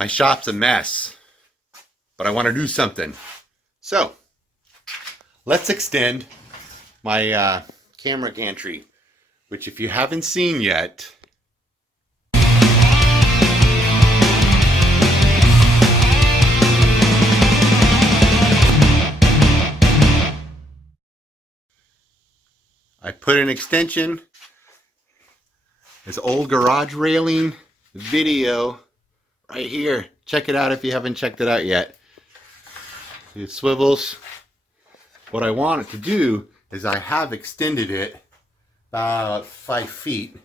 My shop's a mess, but I want to do something. So, let's extend my camera gantry, which if you haven't seen yet, I put an extension, this old garage railing video right here. Check it out if you haven't checked it out yet. It swivels. What I want it to do is I have extended it about 5 feet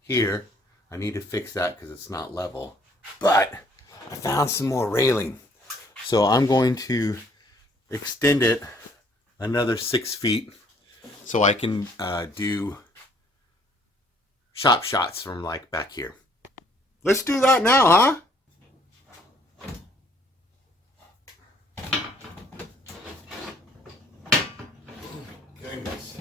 here. I need to fix that because it's not level. But I found some more railing. So I'm going to extend it another 6 feet so I can do shop shots from like back here. Let's do that now, huh? Goodness.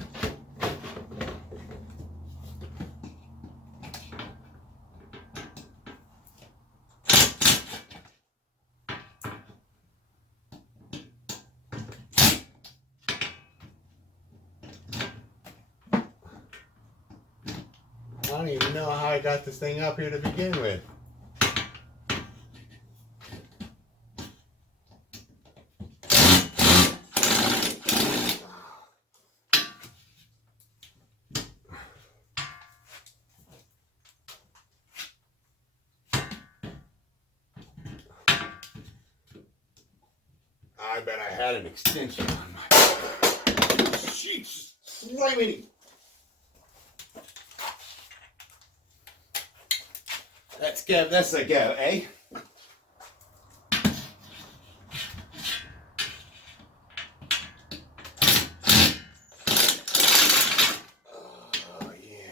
I don't even know how I got this thing up here to begin with. I bet I had an extension on my sheets. Slamming. Let's give this a go, eh? Oh, yeah.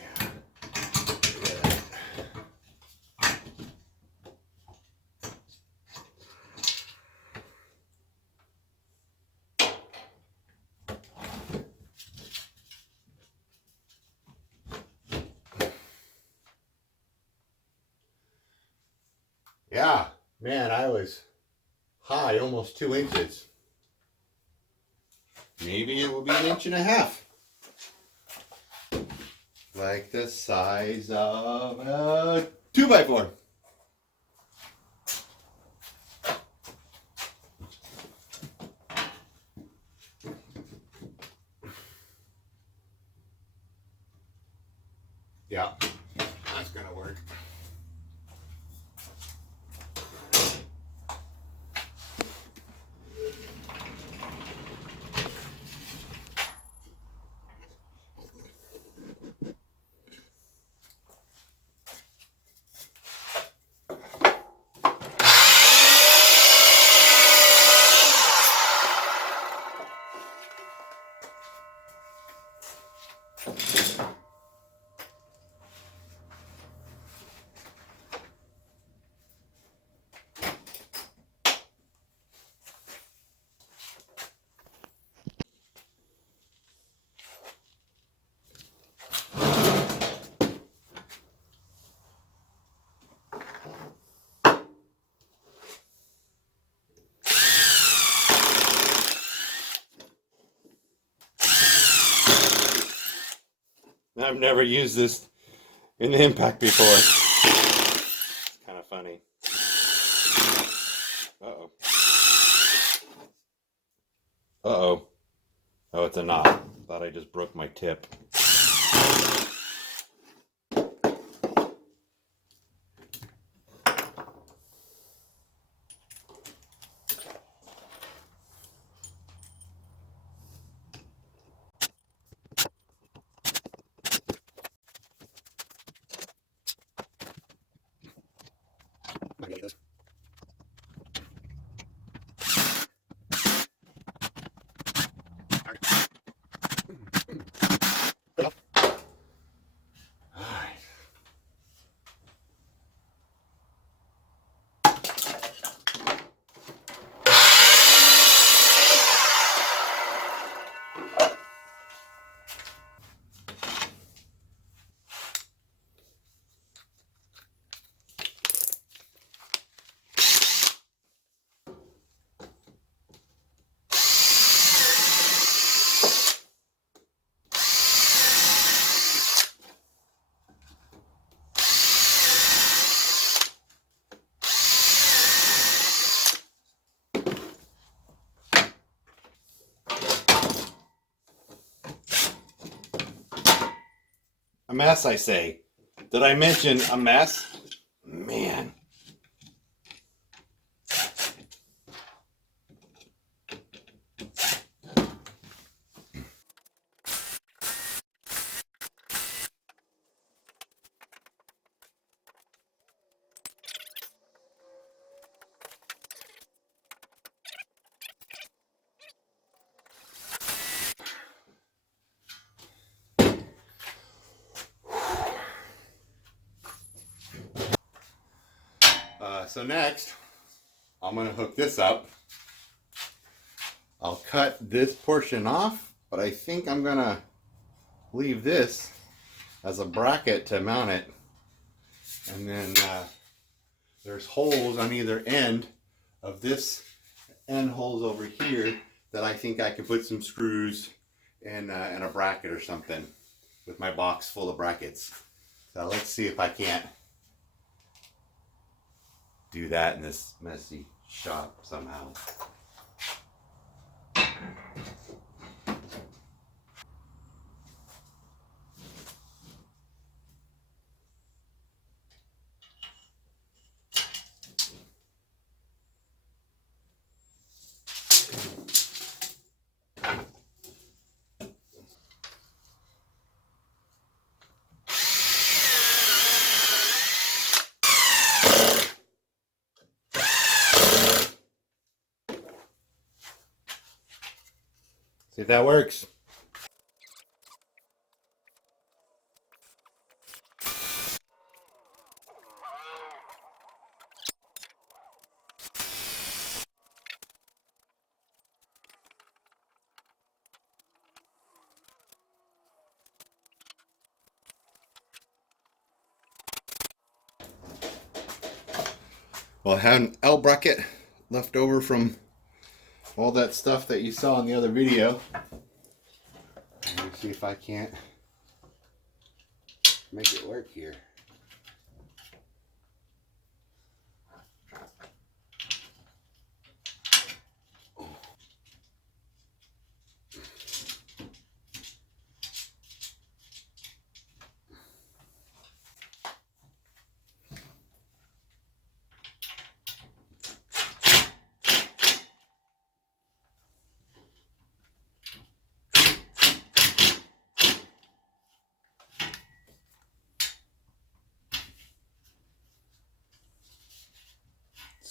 Yeah, man, I was high, almost 2 inches. Maybe it will be 1.5 inches. Like the size of a 2x4. Yeah, that's gonna work. I've never used this in the impact before. It's kind of funny. Uh-oh. Uh-oh. Oh, it's a knot. Thought I just broke my tip. I get this. mess, I say. Did I mention a mess? Man. So next, I'm going to hook this up. I'll cut this portion off, but I think I'm going to leave this as a bracket to mount it. And then there's holes on either end of this end holes over here that I think I could put some screws and a bracket or something with my box full of brackets. So let's see if I can't do that in this messy shop somehow. See if that works. Well, I had an L bracket left over from all that stuff that you saw in the other video. Let me see if I can't make it work here.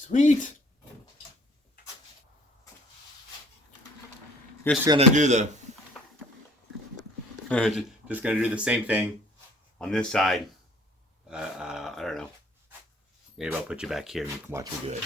Sweet. Just gonna do the just gonna do the same thing on this side. I don't know. Maybe I'll put you back here and you can watch me do it.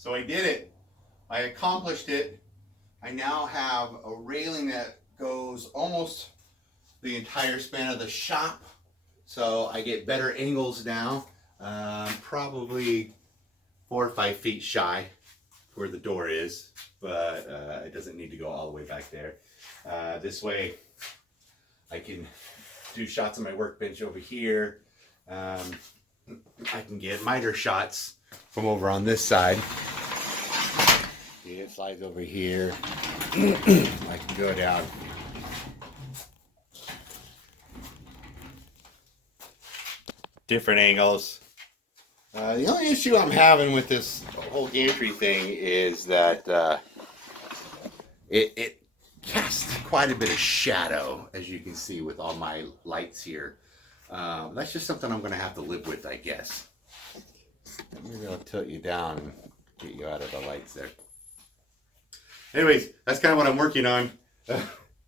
So I did it. I accomplished it. I now have a railing that goes almost the entire span of the shop. So I get better angles now. Probably 4 or 5 feet shy where the door is, but it doesn't need to go all the way back there. This way I can do shots of my workbench over here. I can get miter shots from over on this side. See, it slides over here. I can go down. Different angles. The only issue I'm having with this whole gantry thing is that it casts quite a bit of shadow, as you can see with all my lights here. That's just something I'm going to have to live with, I guess. Maybe I'll tilt you down and get you out of the lights there. Anyways, that's kind of what I'm working on.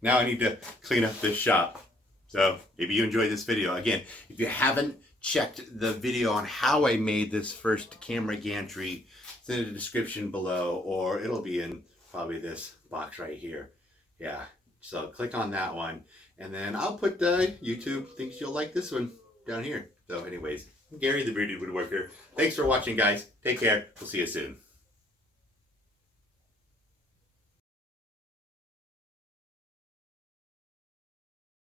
Now I need to clean up this shop. So if you enjoyed this video, again, if you haven't checked the video on how I made this first camera gantry, it's in the description below, or it'll be in probably this box right here. Yeah, so click on that one, and then I'll put YouTube thinks you'll like this one down here. So anyways, I'm Gary the Bearded Woodworker. Thanks for watching, guys. Take care. We'll see you soon.